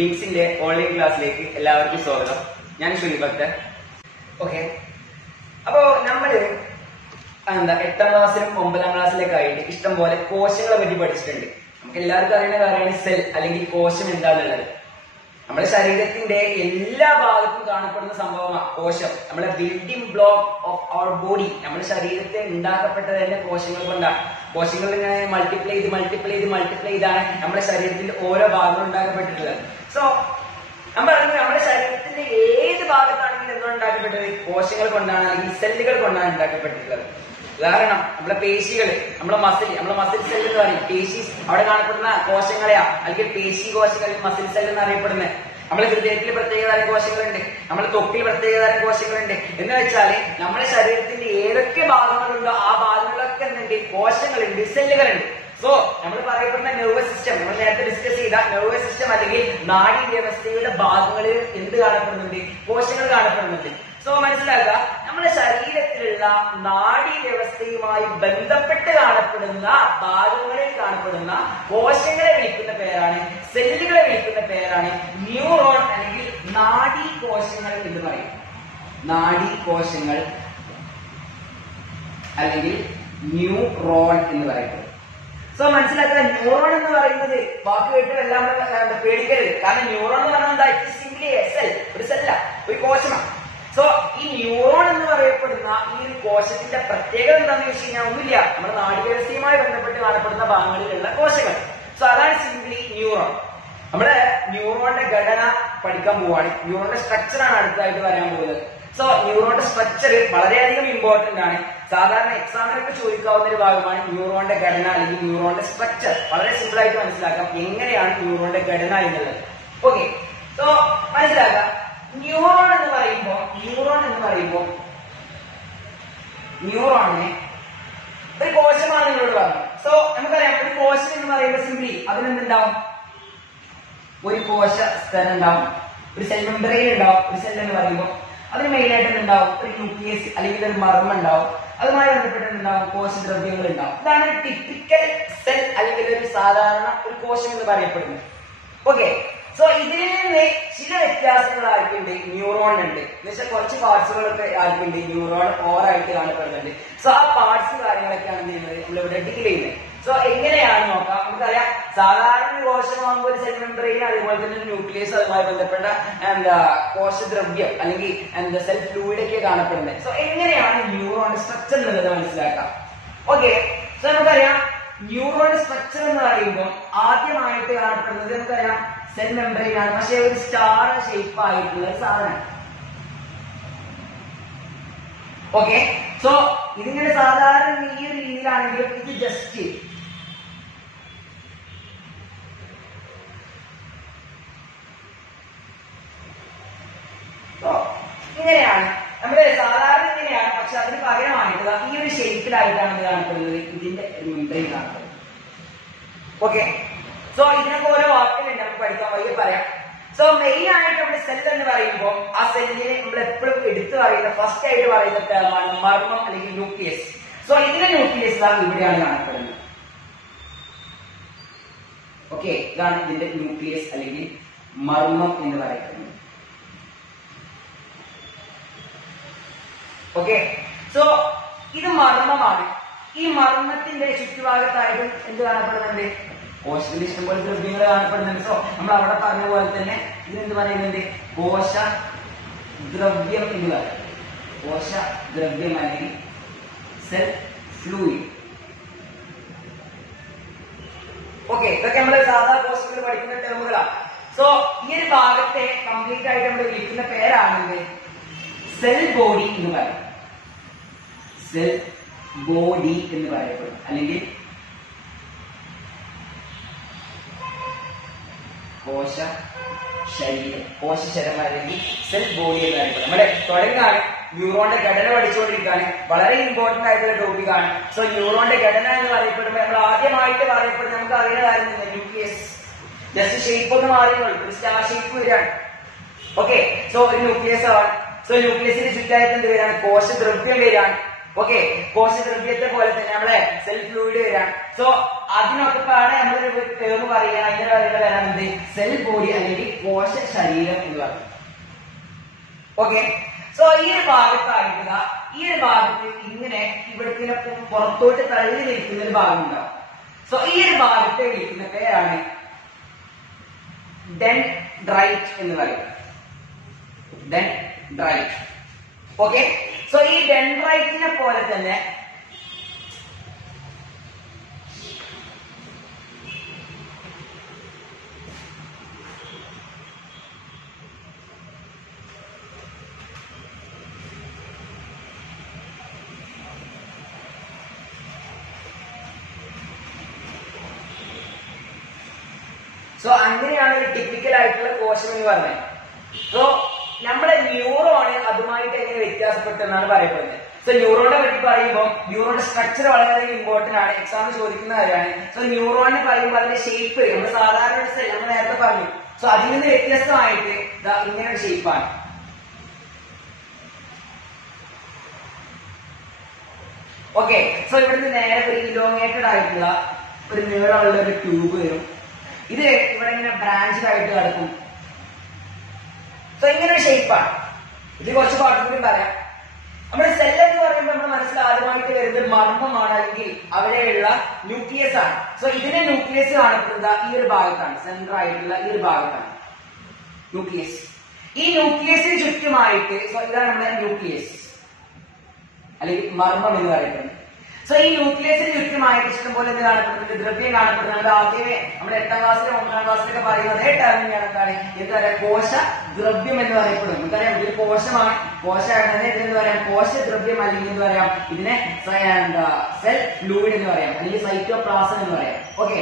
വിങ്സിന്റെ online ക്ലാസ്സിലേക്ക് എല്ലാവർക്കും സ്വാഗതം. ഞാൻ ശ്രീഭക്തൻ. ഓക്കെ, അപ്പോ നമ്മള് 8ാം ക്ലാസ്സിലും 9ാം ക്ലാസ്സിലൊക്കെ ആയിട്ട് ഇഷ്ടംപോലെ കോശങ്ങളെ പറ്റി പഠിച്ചിട്ടുണ്ട്. നമുക്ക് എല്ലാവർക്കും അറിയുന്ന കാര്യമാണ് സെൽ അല്ലെങ്കിൽ കോശം എന്താണെന്നുള്ളത്. നമ്മുടെ ശരീരത്തിന്റെ എല്ലാ ഭാഗത്തും കാണപ്പെടുന്ന സംഭവമാണ് കോശം. നമ്മുടെ building block of our body. നമ്മുടെ ശരീരത്തെ ഉണ്ടാക്കപ്പെട്ടത് തന്നെ കോശങ്ങൾ കൊണ്ടാണ്. കോശങ്ങൾ ഇങ്ങനെ മൾട്ടിപ്ലൈ ചെയ്താണ് നമ്മുടെ ശരീരത്തിന്റെ ഓരോ ഭാഗങ്ങളും ഉണ്ടാക്കപ്പെട്ടിട്ടുള്ളത്. സോ ഞാൻ പറയുന്നത് നമ്മുടെ ശരീരത്തിന്റെ ഏത് ഭാഗത്താണെങ്കിലും എന്താണ് ഉണ്ടാക്കപ്പെട്ടത്? കോശങ്ങൾ കൊണ്ടാണ്, അല്ലെങ്കിൽ സെല്ലുകൾ കൊണ്ടാണ് ഉണ്ടാക്കപ്പെട്ടിട്ടുള്ളത്. ഉദാഹരണം, നമ്മുടെ പേശികൾ, നമ്മുടെ മസിൽ സെൽ എന്ന് പറയും. പേശി അവിടെ കാണപ്പെടുന്ന കോശങ്ങളെയാ അല്ലെങ്കിൽ പേശി കോശങ്ങൾ, മസിൽ സെൽ എന്ന് അറിയപ്പെടുന്നത്. നമ്മുടെ ഹൃദയത്തിൽ പ്രത്യേകതരം കോശങ്ങളുണ്ട്, നമ്മുടെ തൊക്കിൽ പ്രത്യേകതരം കോശങ്ങളുണ്ട്. എന്ന് വെച്ചാല് നമ്മുടെ ശരീരത്തിന്റെ ഏതൊക്കെ ഭാഗങ്ങളുണ്ടോ ആ ഭാഗങ്ങളിലൊക്കെ എന്തുണ്ട്? കോശങ്ങളുണ്ട്, സെല്ലുകളുണ്ട്. സോ നമ്മൾ പറയപ്പെടുന്ന നെർവസ് സിസ്റ്റം, നമ്മൾ നേരത്തെ ഡിസ്കസ് ചെയ്ത നെർവസ് സിസ്റ്റം അല്ലെങ്കിൽ നാഡീ വ്യവസ്ഥയുടെ ഭാഗങ്ങളിൽ എന്ത് കാണപ്പെടുന്നുണ്ട്? കോശങ്ങൾ കാണപ്പെടുന്നുണ്ട്. സോ മനസ്സിലാക്കുക, നമ്മുടെ ശരീരത്തിലുള്ള നാഡീ വ്യവസ്ഥയുമായി ബന്ധപ്പെട്ട് കാണപ്പെടുന്ന ഭാഗങ്ങളിൽ കാണപ്പെടുന്ന കോശങ്ങളെ വിളിക്കുന്ന പേരാണ്, സെല്ലുകളെ വിളിക്കുന്ന പേരാണ് ന്യൂറോൺ അല്ലെങ്കിൽ നാഡീ കോശങ്ങൾ എന്ന് പറയും. നാഡീ കോശങ്ങൾ അല്ലെങ്കിൽ ന്യൂറോൺ എന്ന് പറയുന്നത്. സോ മനസ്സിലാക്കുക, ന്യൂറോൺ എന്ന് പറയുന്നത് വാക്ക് കേട്ട് എല്ലാം പേടിക്കരുത്. കാരണം ന്യൂറോൺ എന്ന് പറഞ്ഞാൽ എന്താ? ഇറ്റ് സിംപ്ലി എ സെൽ, ഒരു സെല്ല, ഒരു കോശമാണ്. സോ ഈ ന്യൂറോൺ എന്ന് പറയപ്പെടുന്ന ഈ ഒരു കോശത്തിന്റെ പ്രത്യേകത എന്താണെന്ന് വെച്ച് കഴിഞ്ഞാൽ ഒന്നുമില്ല, നമ്മുടെ നാഡീവ്യവസ്ഥയുമായി ബന്ധപ്പെട്ട് കാണപ്പെടുന്ന ഭാഗങ്ങളിലുള്ള കോശങ്ങൾ. സോ അതാണ് സിംപ്ലി ന്യൂറോൺ. നമ്മുടെ ന്യൂറോണിന്റെ ഘടന പഠിക്കാൻ പോവാണ്. ന്യൂറോണിന്റെ സ്ട്രക്ചർ ആണ് അടുത്തായിട്ട് വരാൻ പോകുന്നത്. സോ ന്യൂറോണിന്റെ സ്ട്രക്ചർ വളരെയധികം ഇമ്പോർട്ടന്റ് ആണ്. സാധാരണ എക്സാമിനൊക്കെ ചോദിക്കാവുന്ന ഒരു ഭാഗമാണ് ന്യൂറോണിന്റെ ഘടന അല്ലെങ്കിൽ ന്യൂറോണിന്റെ സ്ട്രക്ചർ. വളരെ സിമ്പിൾ ആയിട്ട് മനസ്സിലാക്കാം എങ്ങനെയാണ് ന്യൂറോണിന്റെ ഘടന എന്നുള്ളത്. ഓക്കെ, സോ മനസ്സിലാക്കാം. ന്യൂറോൺ എന്ന് പറയുമ്പോൾ ന്യൂറോണിനെ ഒരു കോശമാണ് നിങ്ങളോട് പറഞ്ഞു. സോ നമുക്കറിയാം, ഒരു കോശം എന്ന് പറയുമ്പോൾ സിംപ്ലി അതിനെന്തുണ്ടാവും? ഒരു കോശ സ്ഥലം ഉണ്ടാവും, ഒരു സെൽ മെമ്പറൈൻ ഉണ്ടാവും. ഒരു സെൽ എന്ന് പറയുമ്പോൾ അതിന് മെയിൻ ആയിട്ട് എന്തുണ്ടാവും? ഒരു ന്യൂക്ലിയസ് അല്ലെങ്കിൽ ഒരു മർമ്മം ഉണ്ടാവും. അതുമായി ബന്ധപ്പെട്ടുണ്ടാവും കോശദ്രവ്യങ്ങൾ ഉണ്ടാവും. ഇതാണ് ഒരു ടിപ്പിക്കൽ സെൽ അല്ലെങ്കിൽ ഒരു സാധാരണ ഒരു കോശം എന്ന് പറയപ്പെടുന്നത്. ഓക്കെ, സോ ഇതിൽ നിന്ന് ചില വ്യത്യാസങ്ങൾ ആർക്കുണ്ട്? ന്യൂറോണിനുണ്ട്. എന്നുവെച്ചാൽ കുറച്ച് പാർട്സുകളൊക്കെ ആർക്കുണ്ട്? ന്യൂറോൺ ഓറായിട്ട് കാണപ്പെടുന്നുണ്ട്. സോ ആ പാർട്സ് കാര്യങ്ങളൊക്കെയാണ് ചെയ്യുന്നത് നമ്മളിവിടെ ഡീൽ ചെയ്യുന്നത്. സോ എങ്ങനെയാണ് നോക്കാം. നമുക്കറിയാം, സാധാരണ കോശമാകുമ്പോൾ ഒരു സെൽ മെമ്പറൈൻ, അതുപോലെ തന്നെ ന്യൂക്ലിയസ്, അതുമായി ബന്ധപ്പെട്ട കോശദ്രവ്യം അല്ലെങ്കിൽ സെൽ ഫ്ലൂയിഡ് ഒക്കെ കാണപ്പെടുന്നത്. സോ എങ്ങനെയാണ് ന്യൂറോണിന്റെ സ്ട്രക്ചർ എന്നുള്ളത് മനസ്സിലാക്കാം. ഓക്കെ, സോ നമുക്കറിയാം ന്യൂറോണിന്റെ സ്ട്രക്ചർ എന്ന് പറയുമ്പോൾ ആദ്യമായിട്ട് കാണപ്പെടുന്നത് നമുക്കറിയാം സെൽ മെമ്പറൈൻ ആണ്. പക്ഷെ ഒരു സ്റ്റാർ ഷേപ്പ് ആയിട്ടുള്ള ഒരു സാധനം. ഓക്കെ, സോ ഇതിങ്ങനെ സാധാരണ ഈ ഒരു രീതിയിലാണെങ്കിലും ഇത് ജസ്റ്റ് ഇങ്ങനെയാണ്. നമ്മുടെ സാധാരണ ഇങ്ങനെയാണ്, പക്ഷെ അതിന് പകരമായിട്ടുള്ള ഈ ഒരു ഷേപ്പിലായിട്ടാണ് ഇത് കാണപ്പെടുന്നത്. ഇതിന്റെ മെമ്പറൈൻ കാണപ്പെടുന്നത്. ഓക്കെ, സോ ഇതിനൊക്കെ ഓരോ വാക്കുകളുണ്ട്, നമുക്ക് പഠിക്കാൻ വയ്യ പറയാം. സോ മെയിൻ ആയിട്ട് നമ്മുടെ സെൽ എന്ന് പറയുമ്പോൾ ആ സെല്ലിനെ നമ്മൾ എപ്പോഴും എടുത്തു പറയുന്ന ഫസ്റ്റ് ആയിട്ട് പറയുന്ന ടേമാണ് മർമ്മം അല്ലെങ്കിൽ ന്യൂക്ലിയസ്. സോ ഇതിന്റെ ന്യൂക്ലിയസ് ഇവിടെയാണ് കാണപ്പെടുന്നത്. ഓക്കെ, ഇതാണ് ഇതിന്റെ ന്യൂക്ലിയസ് അല്ലെങ്കിൽ മർമ്മം എന്ന് പറയുന്നത്. ഓക്കെ, സോ ഇത് മർമ്മമാണ്. ഈ മർമ്മത്തിന്റെ ചുറ്റുഭാഗത്തായിട്ടും എന്ത് കാണപ്പെടുന്നുണ്ട്? കോശത്തിൽ ഇഷ്ടംപോലെ ദ്രവ്യങ്ങൾ കാണപ്പെടുന്നുണ്ട്. സോ നമ്മൾ അവിടെ പറഞ്ഞ പോലെ തന്നെ ഇതെന്ത് പറയുന്നുണ്ട്? കോശ ദ്രവ്യം എന്ന് പറയും. കോശ ദ്രവ്യം അല്ലെങ്കിൽ സെൽ ഫ്ലൂയിഡ്. ഓക്കെ, ഇതൊക്കെ നമ്മൾ സാധാരണ കോശത്തിൽ പഠിക്കുന്ന ടേമുകളാണ്. സോ ഈ ഒരു ഭാഗത്തെ കംപ്ലീറ്റ് ആയിട്ട് നമ്മൾ വിളിക്കുന്ന പേരാണെങ്കിൽ സെൽ ബോഡി എന്ന് പറയും. സെൽ ബോഡി എന്ന് പറയപ്പെടും, അല്ലെങ്കിൽ കോശ ശരീരം അല്ലെങ്കിൽ സെൽ ബോഡി എന്ന് പറയപ്പെടും. നമ്മുടെ തുടങ്ങാണ് ന്യൂറോണിന്റെ ഘടന പഠിച്ചുകൊണ്ടിരിക്കുകയാണ്. വളരെ ഇമ്പോർട്ടന്റ് ആയിട്ടുള്ള ടോപ്പിക്കാണ്. സോ ന്യൂറോണിന്റെ ഘടന എന്ന് പറയപ്പെടുമ്പോൾ നമ്മൾ ആദ്യമായിട്ട് പറയപ്പെടുന്നത് നമുക്ക് അറിയുന്ന കാര്യം ന്യൂക്ലിയസ്. ജസ്റ്റ് ഷേപ്പ് ഒന്ന് മാറിയുള്ളൂ, ഒരു സ്റ്റാർ ഷേപ്പ് വരികയാണ്. ഓക്കെ, സോ ഒരു ന്യൂക്ലിയസ് ആണ്. സോ ന്യൂക്ലിയസിന്റെ ചുറ്റായിട്ട് എന്ത് വരികയാണ്? കോശദ്രവ്യം വരികയാണ്. ഓക്കെ, കോശദ്രവ്യത്തെ പോലെ തന്നെ നമ്മളെ സെൽ ഫ്ലൂയിഡ് വരാം. സോ അതിനൊക്കെ പാടെ നമ്മളൊരു ടേം പറയുക, അതിന്റെ പറയുന്ന പേരാണ് എന്ത്? സെൽ ബോഡി അല്ലെങ്കിൽ കോശ ശരീരം എന്ന് പറയും. ഓക്കെ, സോ ഈ ഒരു ഭാഗത്തായിട്ടുള്ള ഈ ഒരു ഭാഗത്ത് ഇങ്ങനെ ഇവിടത്തിന് പുറത്തോട്ട് തള്ളി നിൽക്കുന്ന ഒരു ഭാഗം ഉണ്ടാവും. സോ ഈ ഒരു ഭാഗത്തെ വിളിക്കുന്ന പേരാണ് ഡെൻഡ്രൈറ്റ് എന്ന് പറയും. ഡെൻഡ്രൈറ്റ്. ഓക്കെ, സോ ഈ ഡെൻഡ്രൈറ്റിനെ പോലെ തന്നെ അങ്ങനെയാണ് ഒരു ടിപ്പിക്കൽ ആയിട്ടുള്ള കോശം എന്ന് പറഞ്ഞത്. സോ നമ്മുടെ ന്യൂറോണ് അതുമായിട്ട് എങ്ങനെ വ്യത്യാസപ്പെട്ടെന്നാണ് പറയപ്പെടുന്നത്. സോ ന്യൂറോണിനെ പറ്റി പറയുമ്പോൾ ന്യൂറോണിന്റെ സ്ട്രക്ചർ വളരെയധികം ഇമ്പോർട്ടന്റ് ആണ്, എക്സാമിന് ചോദിക്കുന്ന കാര്യമാണ്. സോ ന്യൂറോണിനെ പറയുമ്പോൾ അതിന്റെ ഷേപ്പ് നമ്മൾ സാധാരണ ഒരു സെൽ നമ്മൾ നേരത്തെ പറഞ്ഞു. സോ അതിൽ നിന്ന് വ്യത്യസ്തമായിട്ട് ഇങ്ങനെ ഒരു ഷേപ്പാണ്. ഓക്കെ, സോ ഇവിടുന്ന് നേരെ ഒരു ഇലോങ്ങേറ്റഡ് ആയിട്ടുള്ള ഒരു നീളമുള്ള ഒരു ട്യൂബ് വരും. ഇത് ഇവിടെ ഇങ്ങനെ ബ്രാഞ്ച് ആയിട്ട് കിടക്കും. സോ ഇങ്ങനെ ഒരു ഷേപ്പാണ്. ഇത് കുറച്ച് പാട്ടുകൂടി പറയാം. നമ്മുടെ സെൽ എന്ന് പറയുമ്പോൾ നമ്മുടെ മനസ്സിൽ ആദ്യമായിട്ട് വരുന്നത് മർമ്മമാണ്, അല്ലെങ്കിൽ അവിടെയുള്ള ന്യൂക്ലിയസ് ആണ്. സോ ഇതിന്റെ ന്യൂക്ലിയസ് കാണപ്പെടുന്നത് ഈ ഒരു ഭാഗത്താണ്, സെന്റർ ആയിട്ടുള്ള ഈ ഒരു ഭാഗത്താണ് ന്യൂക്ലിയസ്. ഈ ന്യൂക്ലിയസിന് ചുറ്റുമായിട്ട്, സോ ഇതാണ് നമ്മുടെ ന്യൂക്ലിയസ് അല്ലെങ്കിൽ മർമ്മം എന്ന് പറയുന്നത്. സോ ഈ ന്യൂക്ലിയസിന് ചുറ്റുമായിട്ട് ഇഷ്ടംപോലെ എന്ത് കാണപ്പെടുന്നുണ്ട്? ദ്രവ്യം കാണപ്പെടുന്നുണ്ട്. ആദ്യമേ നമ്മുടെ 8ാം ക്ലാസ്സിലും 1ാം ക്ലാസ്സിലൊക്കെ പറയുന്ന അതേ ടേമിനെയാണ് എന്താണ് കോശ ദ്രവ്യം എന്ന് പറയപ്പെടും. നമുക്കറിയാം ഇതൊരു കോശമാണ്, കോശമാണ് ഇതിനെന്ന് പറയാം കോശദ്രവ്യം, അല്ലെങ്കിൽ എന്ന് പറയാം ഇതിനെ സെൽ ഫ്ലൂയിഡ് എന്ന് പറയാം, അല്ലെങ്കിൽ സൈറ്റോപ്ലാസം എന്ന് പറയാം. ഓക്കെ,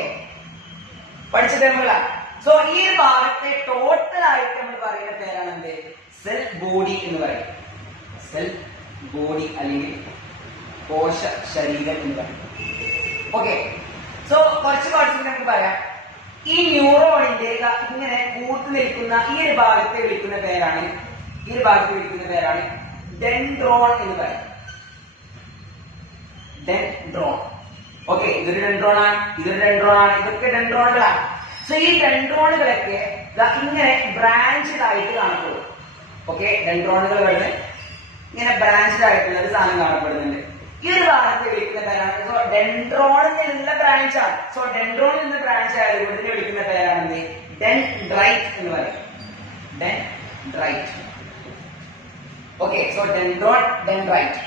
പഠിച്ച ടേമുകളാണ്. സോ ഈ ഭാഗത്തെ ടോട്ടൽ ആയിട്ട് നമ്മൾ പറയുന്ന പേരാണ് എന്ത്? സെൽ ബോഡി എന്ന് പറയും. സെൽ ബോഡി അല്ലെങ്കിൽ കോശ ശരീരം എന്ന് പറയും. ഓക്കെ, സോ കുറച്ച് പാർട്സ് നമുക്ക് പറയാം. ഈ ന്യൂറോണിന്റെ ഇങ്ങനെ കൂർത്തു നിൽക്കുന്ന ഈ ഒരു ഭാഗത്തെ വിളിക്കുന്ന പേരാണ് ഡെൻഡ്രോൺ എന്ന് പറയും. ഡെൻഡ്രോൺ. ഓക്കെ, ഇതൊരു ഡെൻഡ്രോൺ ആണ്, ഇതൊക്കെ ഡെൻഡ്രോണുകളാണ്. സോ ഈ ഡെൻഡ്രോണുകളൊക്കെ ഇങ്ങനെ ബ്രാഞ്ചഡ് ആയിട്ട് കാണപ്പെടും. ഓക്കെ, ഡെൻഡ്രോണുകൾ വരുന്നത് ഇങ്ങനെ ബ്രാഞ്ചഡ് ആയിട്ടുള്ള ഒരു സാധനം കാണപ്പെടുന്നുണ്ട്. ഈ ഒരു ഭാഗത്തെ വിളിക്കുന്ന പേരാണ്. സോ ഡെൻഡ്രോണിൽ നിന്നുള്ള ബ്രാഞ്ചാണ്. സോ ഡെൻഡ്രോണിൽ നിന്ന് ബ്രാഞ്ച് ആയതുകൊണ്ട് ഇതിനെ വിളിക്കുന്ന പേരാണ് ഡെൻഡ്രൈറ്റ് എന്ന് പറയും. ഡെൻഡ്രൈറ്റ്. Okay, so dendrite.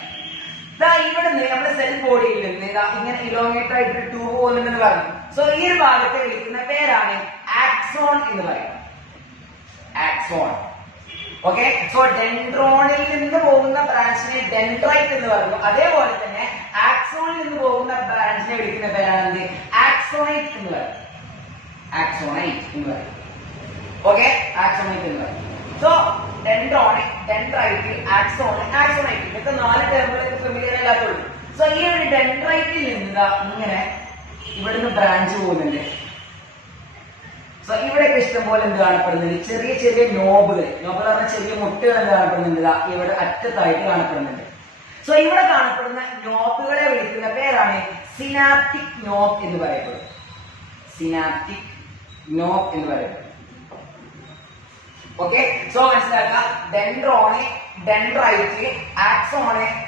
ഇവിടെ നിന്ന് നമ്മുടെ സെൽ ബോഡിയിൽ നിന്ന് ഇങ്ങനെ ഇലോങ്ങേറ്റഡ് ആയിട്ട് ട്യൂബ് പോകുന്നുണ്ടെന്ന് പറഞ്ഞു. സോ ഈ ഒരു ഭാഗത്തെ വിളിക്കുന്ന പേരാണ് ആക്സോൺ എന്ന് പറയും. ആക്സോൺ. ഓക്കെ, സോ ഡെൻഡ്രോണിൽ നിന്ന് പോകുന്ന ബ്രാഞ്ചിനെ ഡെൻഡ്രൈറ്റ് എന്ന് പറഞ്ഞു. അതേപോലെ തന്നെ ആക്സോണിൽ നിന്ന് പോകുന്ന ബ്രാഞ്ചിനെ വിളിക്കുന്ന പേരാണ് ആക്സോണൈറ്റ് എന്ന് പറയും. ഓക്കെ, ആക്സോണൈറ്റ് എന്ന് പറയും. സോ ഡെൻഡ്രോണ്, ഡെൻഡ്രൈറ്റ്, ആക്സോണൈറ്റ് ഇതൊക്കെ 4 ടേമുകളൊക്കെ ഫെമിലിയർ അല്ലാത്തുള്ളൂ. സോ ഈ ഒരു ഡെൻഡ്രൈറ്റിൽ നിന്ന് ഇങ്ങനെ ഇവിടുന്ന് ബ്രാഞ്ച് പോകുന്നുണ്ട്. സോ ഇവിടെയൊക്കെ ഇഷ്ടംപോലെ എന്ത് കാണപ്പെടുന്നുണ്ട്? ചെറിയ ചെറിയ നോബുകൾ പറഞ്ഞാൽ ചെറിയ മുട്ടുകൾ എന്ത് കാണപ്പെടുന്നുണ്ട്? ഇവിടെ അറ്റത്തായിട്ട് കാണപ്പെടുന്നുണ്ട്. സോ ഇവിടെ കാണപ്പെടുന്ന നോബുകളെ വിളിക്കുന്ന പേരാണ് സിനാപ്റ്റിക് നോബ് എന്ന് പറയപ്പെടും. സിനാപ്റ്റിക് നോബ് എന്ന് പറയപ്പെടും. ഓക്കെ, സോ മനസ്സിലാക്കുക. ഡെൻഡ്രോണ്, ഡെൻഡ്രൈറ്റ്, ആക്സോണൈറ്റ്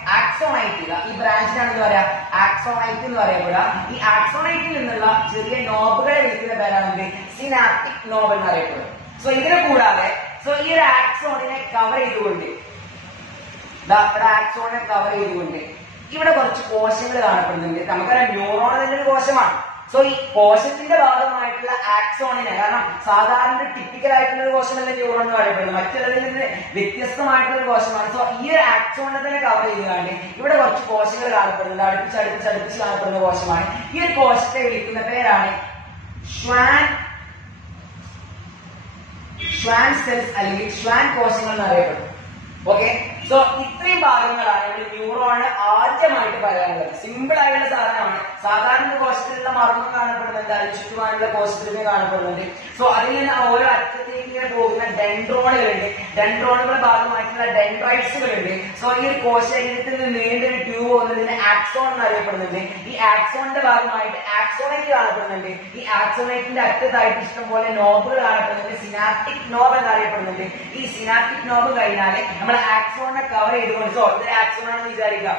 ഈ ബ്രാഞ്ചിനാണ് എന്ന് പറയാ ആക്സോണൈറ്റ് എന്ന് പറയപ്പെടുക. ഈ ആക്സോണൈറ്റിൽ നിന്നുള്ള ചെറിയ നോബുകളെ വിളിക്കുന്ന പേരാണ് സിനാപ്റ്റിക് നോബ് എന്ന് അറിയപ്പെടും. സോ ഇതിനെ കൂടാതെ സോ ഈ ഒരു ആക്സോണിനെ കവർ ചെയ്തുകൊണ്ട് ഇവിടെ കുറച്ച് കോശങ്ങൾ കാണപ്പെടുന്നുണ്ട്. നമുക്കറിയാം ന്യൂറോൺ എന്നൊരു കോശമാണ്. സോ ഈ കോശത്തിന്റെ ഭാഗമായിട്ടുള്ള ആക്സോണിനെ, കാരണം സാധാരണ ടിപ്പിക്കൽ ആയിട്ടുള്ള ഒരു കോശമല്ല ന്യൂറോൺ എന്ന് പറയപ്പെടുന്നത്, മറ്റുള്ളതിൽ നിന്ന് വ്യത്യസ്തമായിട്ടുള്ള ഒരു കോശമാണ്. സോ ഈ ഒരു ആക്സോണിനെ തന്നെ കവർ ചെയ്തുകൊണ്ട് ഇവിടെ കുറച്ച് കോശങ്ങൾ കാണപ്പെടുന്നുണ്ട്. അടുപ്പിച്ച് കാണപ്പെടുന്ന കോശമാണ്. ഈ ഒരു കോശത്തെ വിളിക്കുന്ന പേരാണ് ഷ്വാൻ സെൽസ് അല്ലെങ്കിൽ ഷ്വാൻ കോശങ്ങൾ എന്ന് അറിയപ്പെടും. ഓക്കെ, സോ ഇത്രയും ഭാഗങ്ങളാണ് നമ്മൾ ന്യൂറോണ് ആദ്യമായിട്ട് പറയാനുള്ളത്. സിമ്പിൾ ആയിട്ടുള്ള സാധനമാണ്. സാധാരണ കോശത്തിലുള്ള മർമ്മം കാണപ്പെടുന്നുണ്ട്, അതിന് ചുറ്റുപാടുള്ള കോശത്തിലും കാണപ്പെടുന്നുണ്ട്. സോ അതിൽ നിന്ന് ഓരോ അറ്റത്തേക്ക് ഇങ്ങനെ പോകുന്ന ഡെൻഡ്രോണുകളുണ്ട്. ഡെൻഡ്രോണുകളുടെ ഭാഗമായിട്ടുള്ള ഡെൻഡ്രൈറ്റ്സുകളുണ്ട്. സോ ഈ ഒരു കോശരീരത്തിൽ നിന്ന് നീണ്ടൊരു ട്യൂബ് പോകുന്നതിന് ആക്സോൺ എന്ന് അറിയപ്പെടുന്നുണ്ട്. ഈ ആക്സോണിന്റെ ഭാഗമായിട്ട് ആക്സോണൈറ്റ് കാണപ്പെടുന്നുണ്ട്. ഈ ആക്സോണൈറ്റിന്റെ അറ്റത്തായിട്ട് ഇഷ്ടംപോലെ നോബുകൾ കാണപ്പെടുന്നുണ്ട്. സിനാപ്റ്റിക് നോബ് എന്നറിയപ്പെടുന്നുണ്ട്. ഈ സിനാപ്റ്റിക് നോബ് കഴിഞ്ഞാൽ നമ്മൾ ആക്സോണിനെ കവർ ചെയ്തുകൊണ്ട്, സോ ഇതൊരു ആക്സോൺ ആണെന്ന് വിചാരിക്കുക.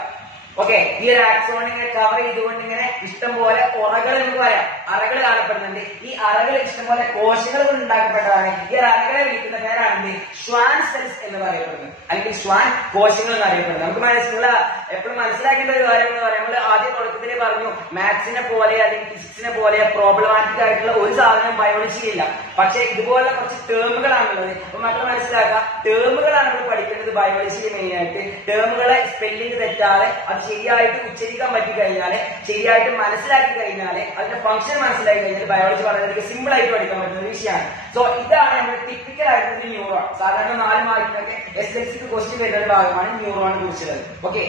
ഓക്കെ, ഈ ഒരു ആക്സോണിനെ കവർ ചെയ്തുകൊണ്ട് ഇങ്ങനെ ഇഷ്ടംപോലെ ഉറകൾ എന്ന് പറയാം, അറകൾ കാണപ്പെടുന്നുണ്ട്. ഈ അറകൾ ഇഷ്ടംപോലെ കോശങ്ങൾ കൊണ്ട് ഉണ്ടാക്കപ്പെട്ടതാണ്. ഈ ഒരു അറകളെ വിളിക്കുന്ന പേരാണ് ഷ്വാൻ സെൽസ് എന്ന് പറയപ്പെടുന്നത്, അല്ലെങ്കിൽ ഷ്വാൻ കോശങ്ങൾ എന്ന് അറിയപ്പെടുന്നത്. നമുക്ക് എപ്പോഴും മനസ്സിലാക്കേണ്ട ഒരു കാര്യം എന്ന് പറയുന്നത്, നമ്മൾ ആദ്യം തുടക്കത്തിലേ പറഞ്ഞു, മാത്സിനെ പോലെ അല്ലെങ്കിൽ ഫിസിക്സിനെ പോലെ പ്രോബ്ലമാറ്റിക് ആയിട്ടുള്ള ഒരു സാധനം ബയോളജിയില്ല. പക്ഷെ ഇതുപോലെ കുറച്ച് ടേമുകളാണുള്ളത്. അപ്പൊ മക്കൾ മനസ്സിലാക്കുക, ടേമുകളാണ് നമ്മൾ പഠിക്കേണ്ടത് ബയോളജിയിൽ മെയിൻ ആയിട്ട്. ടേമുകളെ സ്പെല്ലിംഗ് തെറ്റാതെ അത് ശരിയായിട്ട് ഉച്ചരിക്കാൻ പറ്റി കഴിഞ്ഞാല്, ശരിയായിട്ട് മനസ്സിലാക്കി കഴിഞ്ഞാല്, അതിന്റെ ഫംഗ്ഷൻ മനസ്സിലാക്കി കഴിഞ്ഞാൽ ബയോളജി വളരെ സിമ്പിൾ ആയിട്ട് പഠിക്കാൻ പറ്റുന്ന ഒരു വിഷയമാണ്. സോ ഇതാണ് നമ്മുടെ ടിപ്പിക്കൽ ആയിട്ടുള്ള ന്യൂറോൺ. സാധാരണ 4 മാർക്കിനൊക്കെ SLC ക്വസ്റ്റ്യൻ വരുന്ന ഒരു ഭാഗമാണ് ന്യൂറോണിനെ കുറിച്ചുള്ളത്. ഓക്കെ,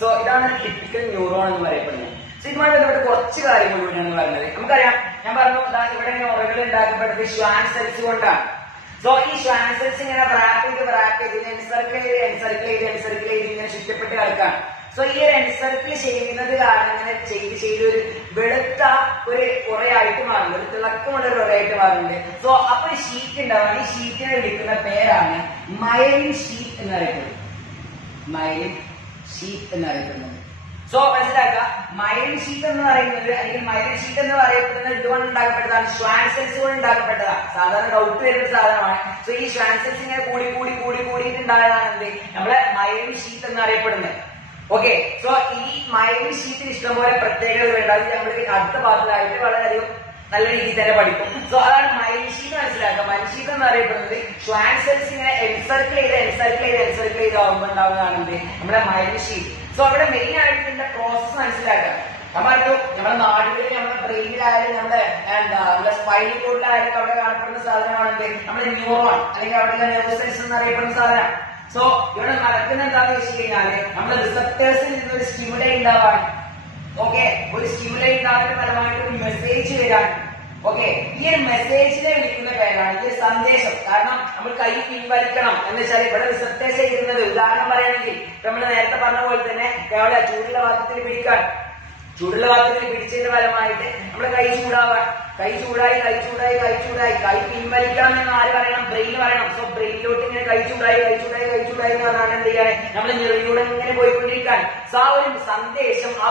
സോ ഇതാണ് ടിപ്പിക്കൽ ന്യൂറോൺ എന്ന് പറയപ്പെടുന്നത്. സോ ഇതുമായി ബന്ധപ്പെട്ട് കുറച്ച് കാര്യങ്ങൾ കൂടിയാണ് പറയുന്നത്. നമുക്കറിയാം, ഞാൻ പറഞ്ഞു ഇവിടെ ഉറകൾ ഉണ്ടാക്കപ്പെട്ടത് ഷ്വാൻ സെൽസ് കൊണ്ടാണ്. സോ ഈ ഷ്വാൻ സെൽസ് ഇങ്ങനെ റാപ്പ് ചെയ്ത് എൻസർക്കിൾ ചെയ്ത് ഇങ്ങനെ ചുറ്റപ്പെട്ട് കിടക്കാണ്. സോ ഈ ഒരു എൻസർക്കിൾ ചെയ്യുന്നത് കാരണം ഇങ്ങനെ ചെയ്ത് ഒരു വെളുത്ത ഒരു ഉറയായിട്ട് മാറുന്നത്, ഒരു തിളക്കമുള്ള ഒരു ഉറയായിട്ട് മാറുന്നുണ്ട്. സോ അപ്പൊ ഒരു ഷീറ്റ് ഉണ്ടാവും. ഈ ഷീറ്റിനെ വിളിക്കുന്ന പേരാണ് മയലിൻ ഷീറ്റ് എന്നറിയപ്പെടുന്നത്. മയലിൻ ഷീറ്റ് എന്നറിയപ്പെടുന്നത്. സോ മനസ്സിലാക്കുക, മയലിൻ ഷീറ്റ് എന്ന് പറയുന്നത്, അല്ലെങ്കിൽ മയലിൻ ഷീറ്റ് എന്ന് പറയപ്പെടുന്നത് ഇതുകൊണ്ട് ഉണ്ടാക്കപ്പെട്ടതാണ്, ഷ്വാൻ സെൽസ് കൊണ്ട് ഉണ്ടാക്കപ്പെട്ടതാണ്. സാധാരണ ഡൗട്ട് വരുന്ന സാധനമാണ്. സോ ഈ ഷ്വാൻ സെൽസ് ഇങ്ങനെ കൂടിയിട്ടുണ്ടായതാണ് എന്ത് നമ്മളെ മയലിൻ ഷീറ്റ് എന്ന് അറിയപ്പെടുന്നത്. ഓക്കെ, സോ ഈ മയലിൻ ഷീറ്റിന് ഇഷ്ടംപോലെ പ്രത്യേകതകളുണ്ട്. അത് നമ്മൾ അടുത്ത ഭാഗത്തായിട്ട് വളരെയധികം നല്ല രീതിയിൽ തന്നെ പഠിക്കും. സോ അതാണ് മയലിൻ ഷീറ്റ്. മനസ്സിലാക്കുക, മയലിൻ ഷീറ്റ് എന്ന് അറിയപ്പെടുന്നത് ഷ്വാൻ സെൽസ് ഇങ്ങനെ എൻസർക്കിൾ ചെയ്ത് ആകുമ്പോൾ ഉണ്ടാവുന്നതാണ് നമ്മുടെ മയലിൻ ഷീറ്റ്. സോ അവിടെ മെയിൻ ആയിട്ട് ഇതിന്റെ പ്രോസസ് മനസ്സിലാക്കുക. നമ്മളിപ്പോ നമ്മുടെ നാടുകളിൽ, നമ്മുടെ ബ്രെയിനിലായാലും, നമ്മുടെ സ്പൈനൽ കോഡിലായാലും അവിടെ കാണപ്പെടുന്ന സാധനമാണെങ്കിൽ നമ്മുടെ ന്യൂറോൺ, അല്ലെങ്കിൽ അവിടെ നെർവ് സെൽസ് എന്നറിയപ്പെടുന്ന സാധനം. സോ ഇവിടെ നടക്കുന്ന എന്താണെന്ന് വെച്ച് കഴിഞ്ഞാല്, നമ്മുടെ റിസപ്റ്റേഴ്സിൽ നിന്നൊരു സ്റ്റിമുലൈ ഉണ്ടാവാൻ, ഓക്കെ, ഒരു സ്റ്റിമുലൈ ഉണ്ടാകുന്ന ഫലമായിട്ട് ഒരു മെസ്സേജ് വരാൻ. ഓക്കെ, ഈ ഒരു മെസ്സേജിനെ വിളിക്കുന്ന പേരാണ്, ഈ ഒരു സന്ദേശം. കാരണം നമ്മൾ കൈ പിൻവലിക്കണം എന്ന് വെച്ചാൽ ഇവിടെ റിസപ്റ്റേഴ്സ് ചെയ്യുന്നത്, ഉദാഹരണം പറയുകയാണെങ്കിൽ നമ്മൾ നേരത്തെ പറഞ്ഞ പോലെ തന്നെ ചൂടുള്ള പാത്രത്തിൽ പിടിക്കാൻ, ചൂടുള്ള പാത്രത്തിൽ പിടിച്ചതിന്റെ ഫലമായിട്ട് നമ്മുടെ കൈ ചൂടാവാൻ, കൈ ചൂടായി കൈ പിൻവലിക്കണം എന്ന് ആര് പറയണം? ബ്രെയിൻ പറയണം. സോ ബ്രെയിനിലോട്ട് ഇങ്ങനെ കൈ ചൂടായി എന്ന് പറഞ്ഞാൽ എന്ത് ചെയ്യാൻ? നമ്മൾ ഞെറിയിലൂടെ ഇങ്ങനെ പോയിക്കൊണ്ടിരിക്കാൻ. സോ ആ ഒരു സന്ദേശം, ആ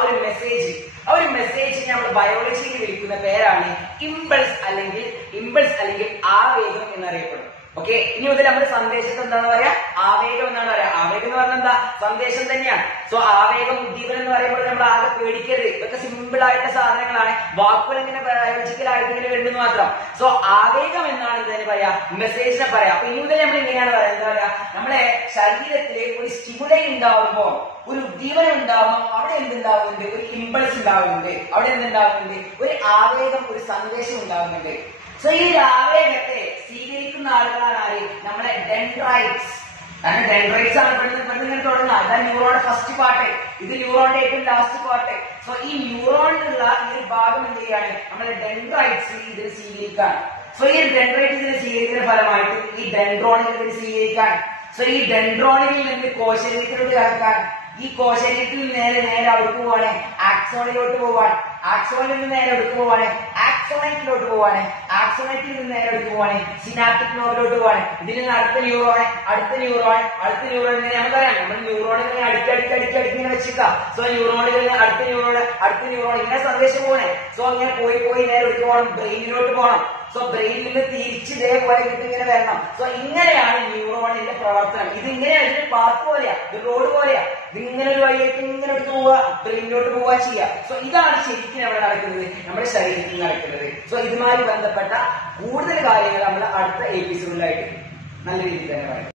ഒരു മെസ്സേജിനെ നമ്മൾ ബയോളജിയിൽ വിളിക്കുന്ന പേരാണ് ഇമ്പൾസ് അല്ലെങ്കിൽ ആവേഗം എന്നറിയപ്പെടും. ഓക്കെ, ഇനി മുതൽ നമ്മുടെ സന്ദേശത്തെ എന്താണെന്ന് പറയാ? ആവേഗം എന്നാണ് പറയാ. ആവേഗം എന്ന് പറഞ്ഞാൽ എന്താ? സന്ദേശം തന്നെയാണ്. സോ ആവേഗം, ഉദ്ദീപനം എന്ന് പറയുമ്പോൾ നമ്മൾ ആകെ പേടിക്കരുത്. ഇതൊക്കെ സിമ്പിൾ ആയിട്ടുള്ള സാധനങ്ങളാണ്. വാക്കുകൾ ഇങ്ങനെ ബയോളജിക്കൽ ആയിട്ട് ഇങ്ങനെ വേണ്ടെന്ന് മാത്രം. സോ ആവേഗം എന്നാണ് ഇതിനെ പറയാ, മെസ്സേജിനെ പറയാം. അപ്പൊ ഇനി മുതൽ നമ്മൾ ഇങ്ങനെയാണ് പറയാം, എന്താ പറയാ, നമ്മുടെ ശരീരത്തില് ഒരു സ്റ്റിമുലൈ ഉണ്ടാവുമ്പോ, ഒരു ഉദ്ദീപനം ഉണ്ടാവുമ്പോൾ അവിടെ എന്തുണ്ടാവുന്നുണ്ട്? ഒരു ഇമ്പൾസ് ഉണ്ടാവുന്നുണ്ട്. അവിടെ എന്തുണ്ടാവുന്നുണ്ട്? ഒരു ആവേഗം, ഒരു സന്ദേശം ഉണ്ടാവുന്നുണ്ട്. സോ ഈ ഒരു ആവേഗത്തെ സ്വീകരിക്കുന്ന ആളുകളാണ് ആര്? നമ്മുടെ ഡെൻഡ്രൈറ്റ്സ്. കാരണം ഡെൻഡ്രൈറ്റ്സ് ആണ് ഇങ്ങനെ തുടങ്ങുക. അതാണ് ന്യൂറോണിന്റെ ഫസ്റ്റ് പാർട്ട്. ഇത് ന്യൂറോണിന്റെ ഏറ്റവും ലാസ്റ്റ് പാർട്ട്. സോ ഈ ന്യൂറോണിലുള്ള ഈ ഒരു ഭാഗം എന്ത് ചെയ്യാണ്? നമ്മുടെ ഡെൻഡ്രൈറ്റ്സ് ഇതിന് സ്വീകരിക്കാൻ. സോ ഈ ഡെൻഡ്രൈറ്റ് ഇതിന് സ്വീകരിക്കുന്ന ഫലമായിട്ട് ഈ ഡെൻഡ്രോണിൽ ഇതിന് സ്വീകരിക്കാൻ. സോ ഈ ഡെൻഡ്രോണിൽ നിന്ന് കോശരീരത്തിലോട്ട് കടക്കാൻ, ഈ കോശരീരത്തിൽ നേരെ അവിടേക്ക് പോവാണ്, ആക്സോണിലോട്ട് പോവാൻ, ആക്സോണിൽ നിന്ന് നേരെ എടുത്തു പോവാണ്, ആക്സോണൈറ്റിലോട്ട് പോവാണ്, ആക്സോണൈറ്റിൽ നിന്ന് നേരെ എടുത്തു പോവാണ്, സിനാപ്റ്റിക് നോഡിലോട്ട് പോവാണ്. ഇതിൽ നിന്ന് അടുത്ത ന്യൂറോൺ ഇങ്ങനെ നമുക്കറിയാം, നമ്മൾ ന്യൂറോണുകളെ അടുത്തടുത്ത് ഇങ്ങനെ വെച്ചിരിക്കാം. സോ ന്യൂറോണുകളിൽ അടുത്ത ന്യൂറോൺ ഇങ്ങനെ സന്ദേശം പോകണേ. സോ ഇങ്ങനെ പോയി നേരെ എടുത്തു പോകണം, ബ്രെയിനിലോട്ട് പോകണം. സോ ബ്രെയിനിൽ നിന്ന് തിരിച്ച് ഇതേപോലെ ഇങ്ങനെ വരണം. സോ ഇങ്ങനെയാണ് ന്യൂറോണിന്റെ പ്രവർത്തനം. ഇതിങ്ങനെയാണ്, ഇതിന്റെ പാത്ത് പോലെയാ, ഇത് റോഡ് പോലെയാ. ഇതിങ്ങനെ ഒരു വഴിയേക്ക് ഇങ്ങനെ എടുത്ത് പോവുക, ബ്രെയിനിലോട്ട് പോവുക ചെയ്യുക. സോ ഇതാണ് ശരിക്കും അവിടെ നടക്കുന്നത്, നമ്മുടെ ശരീരത്തിൽ നടക്കുന്നത്. സോ ഇതുമായി ബന്ധപ്പെട്ട കൂടുതൽ കാര്യങ്ങൾ നമ്മൾ അടുത്ത എപ്പിസോഡിലായിട്ട് നല്ല രീതിയിൽ തന്നെ പറയും.